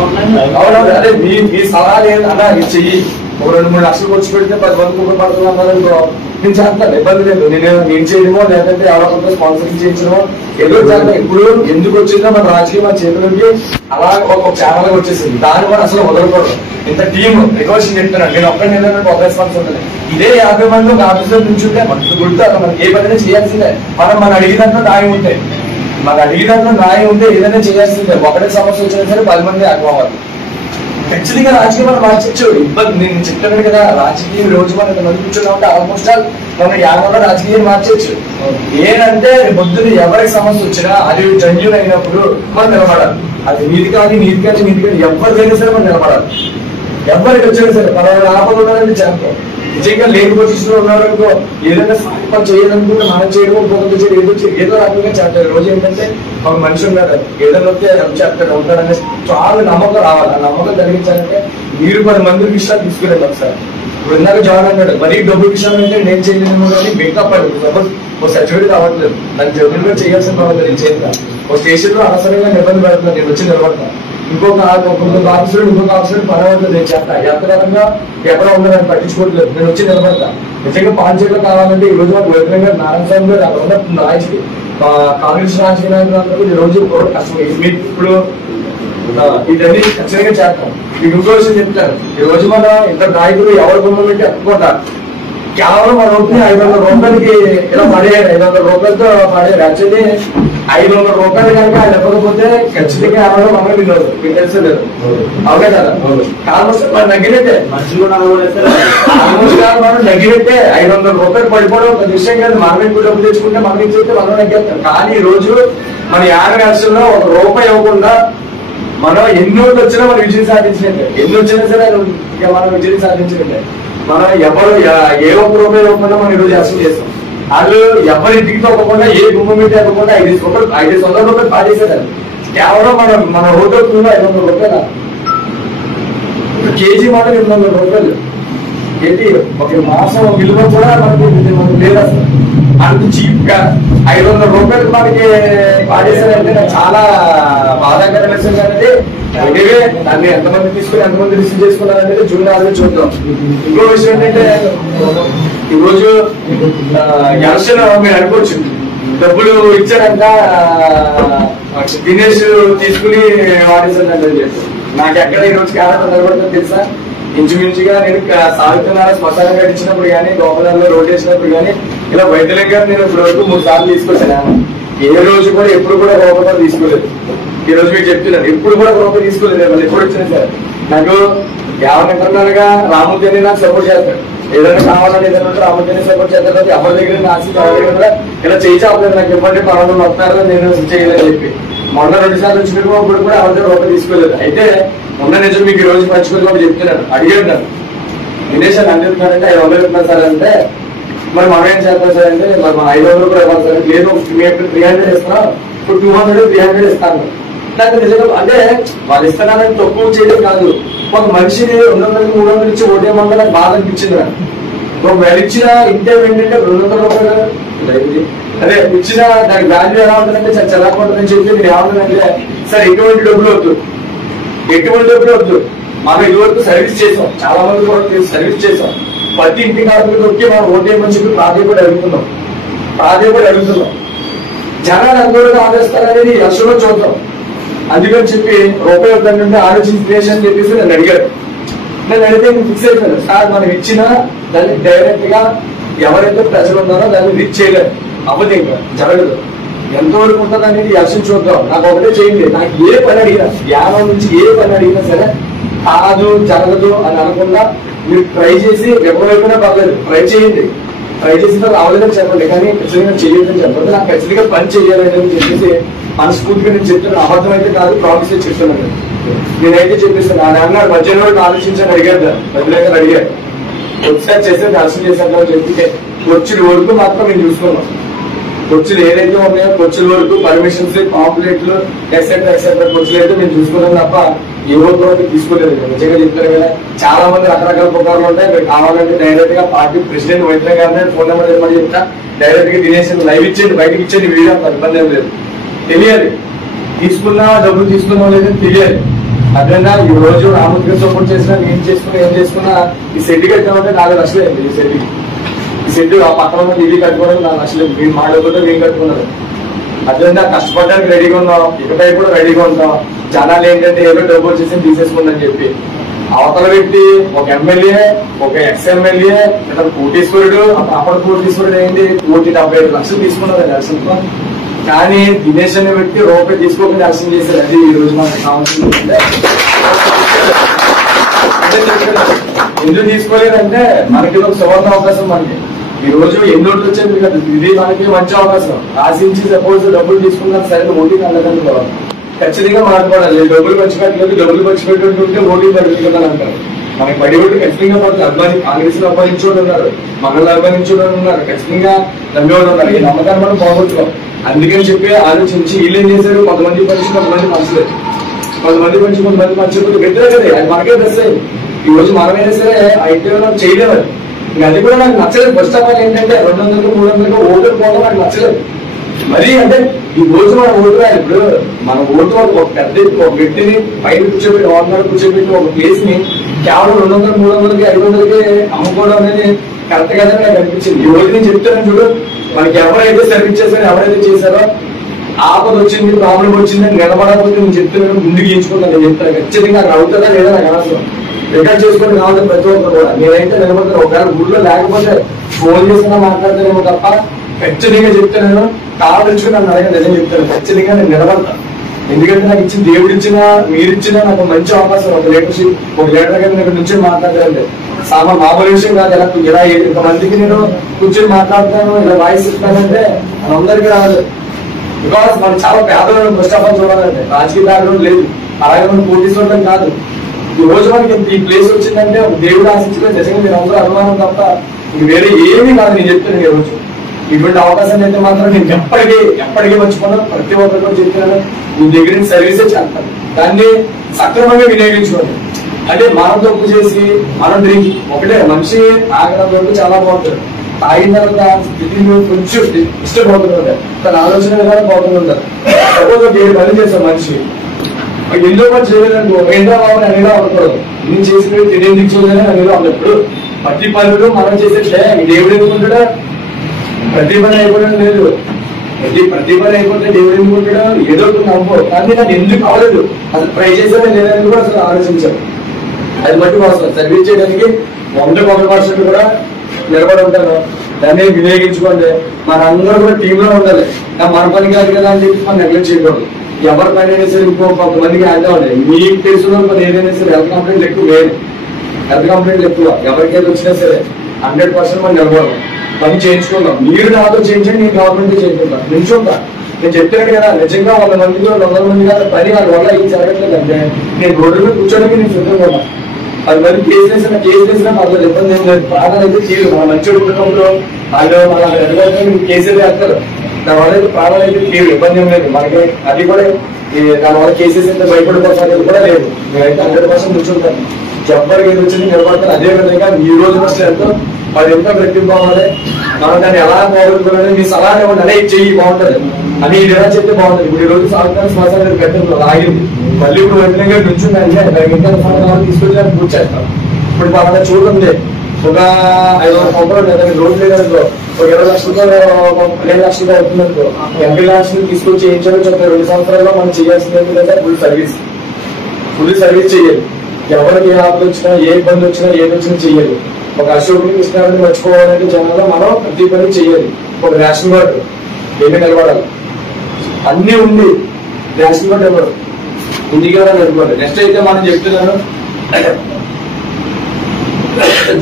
అవునవును. అదే మీ సలహా లేదు అన్న, ఇది చెయ్యి, ఒక 2-3 లక్షలు ఖర్చు పెడితే 10 మంది ఉపయోగపడుతుంది అన్నారు. నేను చేస్తాను, ఇబ్బంది లేదు. నేను చేయడమో లేదంటే ఎవరో కొంత స్పాన్సరింగ్ చేయించడమో ఏదో చేస్తాను. ఇప్పుడు ఎందుకు వచ్చిందో మన రాజకీయం మన చేతులకి అలా ఒక ఛానల్ వచ్చేసింది. దాన్ని కూడా అసలు వదలకూడదు. ఇంత టీమ్ రికవెషన్ చెప్తున్నాను, నేను ఒక్కడి నిన్న ఒక రెస్పాన్స్ ఉంటుంది. ఇదే 50 మంది ఒక ఆఫీసర్ నుంచుంటే మనకు గుర్తు మనకి ఏ పని చేయాల్సిందే. మనం అడిగినట్లు న్యాయం ఉంటాయి, మనకు అడిగినట్లు న్యాయం ఉంటే ఏదైనా చేయాల్సిందే. ఒకటే సమస్య వచ్చినా సరే 10 మంది అవ్వాలి. ఖచ్చితంగా రాజకీయం మనం మార్చచ్చు. ఇబ్బంది నేను చెప్తాను కదా, రాజకీయం రోజు మనం మంది కూర్చున్నామంటే ఆల్మోస్ట్ ఆల్ మనం 50 రాజకీయం మార్చచ్చు. ఏంటంటే పొద్దున్న ఎవరికి సమస్య వచ్చినా అది జన్యున్ అయినప్పుడు మనం నిలబడాలి. అది నీది కానీ ఎవరికైనా సరే మనం నిలబడాలి. ఎవరికి వచ్చినా సరే పలానా ఆపద ఉన్నారని చేస్తాం. నిజంగా లేని పొజిషన్ లో ఉన్నారనుకో, ఏదైనా సాయం చేయాలనుకుంటే మనం చేయడం ఇంకొకటి చేయడం ఏదో రకంగా చేస్తారు. రోజు ఏంటంటే ఒక మనిషి ఉన్నాడు, ఏదైనా వస్తే చేస్తాడు ఉంటాడనే చాలా నమ్మకం రావాలి. ఆ నమ్మకం కలిగించాలంటే మీరు 10 మంది విషయాలు తీసుకురండి ఒకసారి. ఇప్పుడు ఇందాక జాయిన్ అన్నాడు, మరీ డబ్బు విషయాలు అంటే నేను చేయలేను కానీ మేకప్ పడి సపోజ్ ఒక సర్టిఫికేట్ రావట్లేదు, నాకు జడ్జిగా చేయాల్సిన పర్వాలేదు, నేను చేయను. ఒక స్టేషన్ లో అనవసరంగా ఇబ్బంది పెడుతున్నాను, నేను వచ్చి నిలబడతాను. ఇంకొక ఆఫీసర్ పర్వాలేదు, నేను చేస్తా. ఎంతకాలంగా ఎక్కడ ఉందని పట్టించుకోవట్లేదు, నేను వచ్చి నిలబడతా. నిజంగా పాంచేట్లో కావాలంటే ఈ రోజు మాకు వైద్యం గారు నారాయణ స్వామి గారు అక్కడ ఉన్న రాజకీయ కాంగ్రెస్ రాజకీయ నాయకులందరూ ఈ రోజు కష్టం. ఇప్పుడు ఇదన్నీ ఖచ్చితంగా చేస్తాం. మీకు ఇంకో విషయం చెప్తాను, ఈ రోజు మన ఇంత నాయకులు ఎవరి బొమ్మలు పెట్టి ఎత్తుకుంటారు. కేవలం మన రూపాయి 500 రూపాయలకి ఇలా పడేయాలి, 500 రూపాయలతో పడేయాలి. యాక్చువల్లీ 500 రూపాయలు కనుక ఆయన ఇవ్వకపోతే ఖచ్చితంగా ఎవరో మనం వినోదు, మీకు తెలుసలేదు. అవునే కదా, ఆల్మోస్ట్ మనం నగ్గినట్టే, ఆల్మోస్ట్ మనం నగ్గినట్టే. 500 రూపాయలు పడిపోవడం ఒక విషయం కాదు. మనం ఎక్కువ డబ్బు తెచ్చుకుంటే మనం ఏం చెప్తే మనం నగ్గేస్తాం. కానీ ఈ రోజు మన 50 రాష్ట్రంలో ₹1 ఇవ్వకుండా మనం ఎన్ని ఓట్లు వచ్చినా మనం విజయం సాధించినట్టే. ఎన్ని వచ్చినా సరే మనం విజయం సాధించినట్టే. మనం ఎవరు ఏ ₹1 ఇవ్వకుండా మనం ఈరోజు అసలు చేస్తాం. వాళ్ళు ఎవరింటికి తప్పకుండా ఏ గుమ్మ మీద ఇవ్వకుండా 500 రూపాయలు పాడేసేదాన్ని. కేవలం మన ఓటు 500 రూపాయలు, కేజీ మాట 800 రూపాయలు ఏంటి ఒక మాసం విలువ కూడా మనకి లేదు అసలు. అంత చీప్ గా 500 రూపాయలు మనకి పాడేశారంటే నాకు చాలా బాధాకరమైన విషయం. కాబట్టి ఎనివే దాన్ని ఎంతమంది తీసుకుని ఎంతమంది రిసీవ్ చేసుకున్నారనేది జూన్ 6 చూద్దాం. ఇంకో విషయం ఏంటంటే ఈరోజు ఎలక్షన్ మీరు అనుకోవచ్చు, డబ్బులు ఇచ్చారంట దినేష్ తీసుకుని వాడేశారంటే చెప్పి నాకు ఎక్కడ ఈరోజు క్యారెక్టర్ నిలబడుతుందో తెలుసా? ఇంచుమించుగా నేను సాగుతున్న శ్మశానం కట్టించినప్పుడు కానీ, గోపాలలో రోడ్ వేసినప్పుడు కానీ, ఇలా వైద్యులంగా నేను ఇప్పుడు వరకు 3 సార్లు తీసుకొచ్చాను. ఏ రోజు కూడా ఎప్పుడు కూడా రూపాయలు తీసుకోలేదు. ఈ రోజు మీకు చెప్తున్నాను, ఎప్పుడు కూడా రూపాయలు తీసుకోలేదు. మళ్ళీ ఎప్పుడు వచ్చినా సరే నాకు ఏమనుకుంటున్నారుగా రామూర్తిని నాకు సపోర్ట్ చేస్తాడు. ఏదైనా కావాలని ఏదైనా రామూర్తిని సపోర్ట్ చేస్తారు. ఎవరి దగ్గర నాసి ఎవరి దగ్గర కూడా ఇలా చేయి చాపలేదు. నాకు ఇవ్వండి పర్వాలేదు వస్తున్నారు, నేను చేయలేదని చెప్పి మొన్న 2 సార్లు వచ్చినప్పుడు కూడా ఎవరి దగ్గర రూపాయలు తీసుకోలేదు. అయితే మొన్న నిజం మీకు ఈ రోజు పంచుకోవాలి చెప్తున్నాను. అడిగాడు నన్ను, దినేష్ అని అంటున్నారంటే 500 ఇస్తున్నారు సార్ అంటే, మరి మనం ఏం చేస్తాం సార్ అంటే, మరి మన 500 కూడా ఇవ్వాలి సార్. లేదు, మేము 300 ఇస్తున్నాం, ఇప్పుడు 200 300 ఇస్తాను. నాకు నిజంగా అంటే వాళ్ళు ఇస్తున్నారని తక్కువ చేయడం కాదు. ఒక మనిషిని 200 300 ఇచ్చి ఓటేయమంటే నాకు బాధ అనిపించింది. ఒకవేళ ఇచ్చిన ఇంటే ఏంటంటే 200 రూపాయలు అదే ఇచ్చిన దానికి వాల్యూ ఎలా ఉంటుందంటే చాలా చెల్లాగా ఉంటుందని చెప్పి నేను ఏమంటుందంటే, సార్ ఎటువంటి డబ్బులు వద్దు, మనం ఇదివరకు సర్వీస్ చేసాం, చాలా మంది కూడా సర్వీస్ చేసాం. ప్రతి ఇంటి కార్మికులు వచ్చి మనం ఓటేయమని చెప్పి ప్రాధాన్యపడి అడుగుతున్నాం. జనాలు అందరూ ఆలోచిస్తారనేది అసలు చూద్దాం. అందుకని చెప్పి రూపాయి వద్దంటే ఆలోచించి అని చెప్పేసి నన్ను అడిగాడు. నేను అడిగితే ఫిక్స్ అయిపోయాను, సార్ మనం ఇచ్చిన దాన్ని డైరెక్ట్ గా ఎవరైతే ప్రజలు ఉన్నారో దాన్ని రీచ్ చేయలేదు, అవ్వదు, ఇంకా జరగదు. ఎంతవరకు ఉంటుంది అనేది అసలు చూద్దాం. నాకు ఒకటే చేయండి, నాకు ఏ పని అడిగినా, యానం నుంచి ఏ పని అడిగినా సరే కాదు జరగదు అని అనకుండా మీరు ట్రై చేసి ఎవరైనా పర్లేదు ట్రై చేయండి. ట్రై చేసిన తర్వాత అవలేదని చెప్పండి, కానీ ఖచ్చితంగా చేయలేదని చెప్పండి. నాకు ఖచ్చితంగా పని చేయాలని చెప్పేసి మనస్ఫూర్తిగా నేను చెప్తున్నాను. అబద్ధం అయితే కాదు, ప్రామిస్ అయితే చెప్తున్నాను. నేనైతే చెప్పిస్తాను. నా నాన్న మధ్యలో ఆలోచించాను, అడిగారు మధ్యలో అడిగారు, ఒకసారి చేస్తే దర్శనం చేశాను అని చెప్పి వచ్చిన వరకు మాత్రం నేను చూసుకున్నాను. ఖర్చులు ఏదైతే ఉన్నాయో ఖర్చుల వరకు పర్మిషన్స్, పాంప్లెట్లు ఎక్సెట్రా ఖర్చులు అయితే నేను చూసుకున్నాను తప్ప ఏ వరకు తీసుకోలేదు. నిజంగా చెప్తాను కదా, చాలా మంది రకరకాల పుకార్లు ఉంటాయి. మీరు కావాలంటే డైరెక్ట్ గా పార్టీ ప్రెసిడెంట్ వైద్య గారిని ఫోన్ నెంబర్ ఏమని చెప్తా, డైరెక్ట్ గా దినేష్ లైవ్ ఇచ్చేయండి, బయటకి ఇచ్చేయండి, వీడియో ఇబ్బంది ఏం లేదు. తెలియాలి, తీసుకున్నా డబ్బులు తీసుకున్నా లేదని తెలియాలి. అదేనా ఈ రోజు రామకృష్ణ సపోర్ట్ చేసినా నేను చేసుకున్నా ఏం చేసుకున్నా ఈ సెట్ కట్టామంటే 4 లక్షలు అయింది. ఈ సెట్ ఆ పక్కన ఇల్లు కట్టుకోవడం 4 లక్షలు మీరు మాట్లాడుకుంటే మేము కట్టుకున్నారు. అదేనా కష్టపడడానికి రెడీగా ఉన్నాం, ఇకపై కూడా రెడీగా ఉంటాం. జనాలు ఏంటంటే ఏదో డబ్బు వచ్చేసి తీసేసుకుందని చెప్పి అవతల వ్యక్తి ఒక ఎమ్మెల్యే, ఒక ఎక్స్-ఎమ్మెల్యే, కోటీశ్వరుడు, అప్పుడు కోటీశ్వరుడు ఏంటి 1,75 లక్షలు తీసుకున్నారు ఎలక్షన్. కానీ దినేష్ అనే వ్యక్తి రూపాయి తీసుకోకుండా ఎలక్షన్ చేశారు. అది ఈ రోజు మనకు కావాల్సింది. ఎందుకు తీసుకోలేదంటే మనకి ఒక సువర్ణ అవకాశం. మనకి ఈ రోజు ఎన్ని ఓట్లు వచ్చేది కదా, ఇది మనకి మంచి అవకాశం. ఆశించి సపోజ్ డబ్బులు తీసుకున్నాను సరే ఓటింగ్ అందగలుగుతాం, ఖచ్చితంగా మాట్లాడాలి. డబ్బులు ఖర్చు పెట్టలేదు, డబ్బులు ఖర్చు పెట్టుకుంటే ఓటింగ్ పెరుగుతుందని అంటారు. మనకి బడి ఓటు ఖచ్చితంగా పడుతుంది. అభిమాని కాంగ్రెస్ లో అభిమానించేవాడు ఉన్నారు, మనల్ని అభిమానించేవాడు ఉన్నారు, ఖచ్చితంగా నమ్మేవాడు ఉన్నారు. ఈ నమ్మకాన్ని మనం బాగుంటున్నాం. అందుకని చెప్పి ఆలోచించి వీళ్ళు ఏం చేశారు, కొంతమంది పంచి కొంతమంది పంచలేదు, కొంతమంది పంచి కొంతమంది పంచకపోతే వ్యతిరేకతే అది మనకే డ్రెస్ అయ్యింది. ఈ రోజు మనమైనా సరే అయితే చేయలేము. ఇంకా అది కూడా నాకు నచ్చలేదు. ఫస్ట్ ఆఫ్ ఆల్ ఏంటంటే 200 300 ఓట్లు పోవడం నాకు నచ్చలేదు. మరి అంటే ఈ రోజు మన ఓటు రాదు. ఇప్పుడు మన ఓటు ఒక పెద్ద ఒక వ్యక్తిని బయట కూర్చోబెట్టి ఆన్లైన్ కూర్చోబెట్టి ఒక ప్లేస్ ని కేవలం 200 300కి 500కి అమ్ముకోవడం అనేది కరెక్ట్ కదా నాకు అనిపించింది. ఈ రోజు నేను చెప్తాను చూడు, మనకి ఎవరైతే సర్వీస్ చేశారో ఎవరైతే చేశారో ఆపద వచ్చింది, ప్రాబ్లం వచ్చింది నిలబడకపోతే నేను చెప్తున్నాను, ముందుకు ఎంచుకుంటాను. నేను చెప్తాను ఖచ్చితంగా నాకు అవుతుందా లేదా నాకు అనవసరం. రికార్డ్ చేసుకుంటే కావాలి ప్రతి ఒక్కరు కూడా. నేనైతే నిలబడతాను. ఒకవేళ ఊళ్ళో లేకపోతే ఫోన్ చేసినా మాట్లాడతానేమో తప్ప ఖచ్చితంగా చెప్తాను. కావాల్చుకుని నన్ను అడగ నిజం చెప్తాను. ఖచ్చితంగా నేను నిలబడతాను. ఎందుకంటే నాకు ఇచ్చిన దేవుడు ఇచ్చినా మీరిచ్చినా నాకు మంచి అవకాశం. ఒక లీడర్షిప్, ఒక లీడర్ గారి దగ్గర నుంచి మాట్లాడాలంటే మామూలు విషయం కాదు. ఇలా ఇంతమందికి నేను కూర్చొని మాట్లాడతాను, ఇలా వాయిస్ ఇస్తానంటే అందరికీ రాదు. బికాస్ మనం చాలా పేదలను ఫస్ట్ ఆఫ్ ఆల్ చూడాలంటే రాజకీయ బ్యాక్గ్రౌండ్ లేదు, అలాగే మనం పోటీ చూడటం కాదు. ఈ రోజు మనకి ఈ ప్లేస్ వచ్చిందంటే ఒక దేవుడు ఆశించడం నిజంగా మీరు అందరూ అనుమానం తప్ప ఇంక వేరే ఏమీ కాదు. నేను చెప్తాను ఈ రోజు ఇటువంటి అవకాశాన్ని అయితే మాత్రం నేను ఎప్పటికీ మర్చిపోను. ప్రతి ఒక్కరు కూడా చెప్తున్నాను, మీ దగ్గర నుంచి సర్వీసే చేస్తాను. దాన్ని సక్రమంగా వినియోగించుకోండి. అంటే మనం తప్పు చేసి మనం తిరిగి ఒకటే మనిషి తాగడం వరకు చాలా బాగుంటుంది. తాగిన తర్వాత స్థితిని కొంచెం ఇష్టపడుతుంది, తన ఆలోచన విధానం బాగుంటుంది. సపోజ్ ఒక 7 పనులు చేస్తాం మనిషి, ఎన్నో పని చేయలేదనుకో ఏంటో బాబు అనేలా అనుకోవడం. నేను చేసిన తినేందుకు చేయలేదని అనేలా అన్నప్పుడు ప్రతి పనులు మనం చేసేట్లే దేవుడు ఎందుకుంటాడా, ప్రతి పని అయిపోవడం లేదు. ప్రతి పని అయిపోతే దేవుడు ఎందుకుంటాడా, ఏదో ఒకటి నమ్మో. కానీ నాకు ఎందుకు కాలేదు అసలు ట్రై చేసేదే లేదని కూడా అసలు ఆలోచించాను. అది మట్టి అవసరం. సర్వీస్ చేయడానికి 100% కూడా నిలబడి ఉంటాను. దాన్ని వినియోగించుకోండి. మన అందరూ కూడా టీంలో ఉండాలి. మన పని కాదు కదా అని చెప్పి మనం నెగ్లెక్ట్ చేయకూడదు. ఎవరి పని అయినా సరే ఇంకో కొంతమందికి హ్యాండ్ అవ్వండి. మీకు తెలిసిన పని ఏదైనా సరే హెల్త్ కంప్లైంట్లు ఎక్కువ వేరు, హెల్త్ కంప్లైంట్లు ఎక్కువ. ఎవరికైతే వచ్చినా సరే 100% మనం నిలబడదాం, పని చేయించుకుందాం. మీరు నాతో చేయించండి, నేను గవర్నమెంట్ చేయించుకుంటాం, నిల్చుంటా. నేను చెప్తాను కదా, నిజంగా 100 మందికి 200 మంది కాదు పని వాళ్ళ వల్ల ఏం జరగట్లేదు అంటే నేను రోడ్డు మీద కూర్చోడానికి నేను సిద్ధంగా ఉన్నా. 10 మంది కేసు వేసినా పర్లేదు, ఇబ్బంది ఏం లేదు. ప్రాణాలు అయితే తీరు. మన మంచి కుటుంబంలో వాళ్ళు మన ఎదుగుతుంది కేసులు వేస్తారు, దానివల్ల అయితే ప్రాణాలు అయితే తీరు, ఇబ్బంది ఏం లేదు మనకి. అది కూడా దానివల్ల కేసెస్ అయితే భయపడిపోతారు కూడా లేదు. నేనైతే 100% కూర్చుంటాను. ఎవరికి ఏది వచ్చింది నిలబడతాను. అదే విధంగా ఈ రోజు ఎంతో 10 ఎంతో రెట్టింపు అవ్వాలి. మనం దాన్ని ఎలా పోగొట్టుకోవాలి, మీ సలహా ఇవ్వండి. అదే చెయ్యి బాగుంటది అని ఇది ఎలా చెప్తే బాగుంటుంది. ఇప్పుడు ఈ రోజు సాయంత్రం శ్మశానం పెట్టింది ఆగింది, మళ్ళీ ఇప్పుడు వెంటనే నుంచుందంటే దానికి ఇంకా తీసుకొచ్చి పూర్తి చేస్తాం. ఇప్పుడు పలానా చూడండి, ఒక 500 సంవత్సరాలు లేదా రోడ్డు లేదనుకో, ఒక 20 లక్షలతో 15 లక్షలతో అవుతుందనుకో, 80 లక్షలు తీసుకొచ్చి చేయించడం చెప్పారు. 2 సంవత్సరాల్లో మనం చేయాల్సింది లేదా ఫుల్ సర్వీస్ చేయాలి. ఎవరికి ఏ ఆపద వచ్చినా, ఏ ఇబ్బంది వచ్చినా, ఏది వచ్చినా చెయ్యాలి. ఒక అశోకుని కృష్ణాన్ని మర్చిపోవాలంటే జనాల్లో మనం ప్రతి పని చెయ్యాలి. ఒక రేషన్ కార్డు ఏమి నిలబడాలి, అన్ని ఉంది. రేషన్ కార్డు ఎవరు ఇంటికి నిలబడాలి. నెక్స్ట్ అయితే మనం చెప్తున్నాను,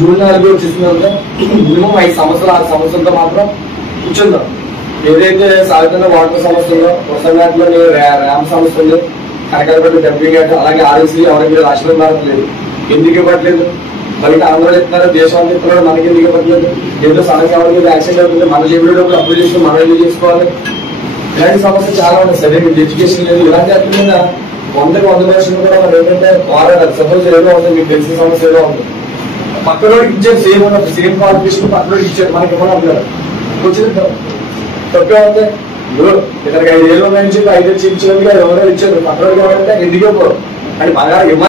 జూన్ 4 వచ్చేసిందంటే మినిమం 5 సంవత్సరాలు 6 సంవత్సరాలతో మాత్రం కూర్చుందాం. ఏదైతే సాగుతున్న వాటర్ సమస్య ఉందో, వర్షంలో ర్యామ్ సమస్య ఉంది, కనకాలపల్లి డంపింగ్ అంటే, అలాగే ఆర్ఎస్సీ ఎవరికి రాష్ట్రం రావట్లేదు. ఎందుకు ఇవ్వట్లేదు? బయట ఆంధ్రాలో ఇస్తున్నారు, దేశంలో ఇస్తున్నారు, మనకి ఎందుకు ఇవ్వట్లేదు? ఏదో సడన్గా ఎవరికి యాక్సిడెంట్ అవుతుంది, మన జేబులో అప్లై చేసుకుని మనం ఎందుకు చేసుకోవాలి? ఇలాంటి సమస్యలు చాలా ఉన్నాయి. సరైన ఎడ్యుకేషన్ లేదు. ఇలాంటి అట్ల మీద 100% కూడా మనం ఏంటంటే వాడాలి. సపోజ్ ఏదో ఉంటుంది, మీకు తెలిసిన సమస్య ఏదో ఉంటుంది, పక్కనోడికి ఇచ్చారు, సేమ్ క్వాలిఫికేషన్ పక్కనోడికి ఇచ్చారు, మనకి ఇవ్వడం వచ్చింది తప్పే ఉంది. ఇతనికి 5 ఏళ్ళు ఉన్నాయని చెప్పి 5 ఏళ్ళు ఇచ్చినందుకు 500 ఇచ్చారు, పక్కనోడికి ఇవ్వాలంటే ఎందుకు ఇవ్వరు? అంటే బంగారం ఇవ్వాలి.